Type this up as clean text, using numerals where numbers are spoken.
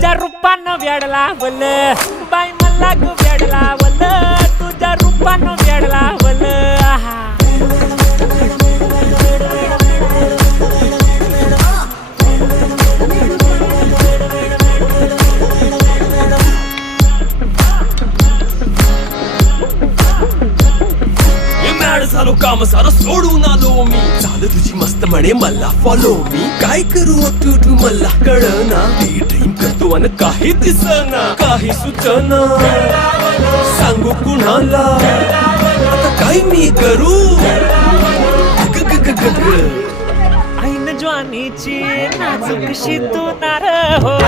तुझ्या रूपानं वेडला वल बाई मला ग वेडला वल तुझ्या रूपानं वेडला वल झालो काम सारं सोडून आलो मी झालं तुझी मस्त म्हणे मला फॉलो मी काय करू तू मला कळना ड्रीम करतो आणि काही दिसना काही सुचना सांगू कुणाला आता काय मी करू ऐन ज्वानीची नाजूक शी तू नार हो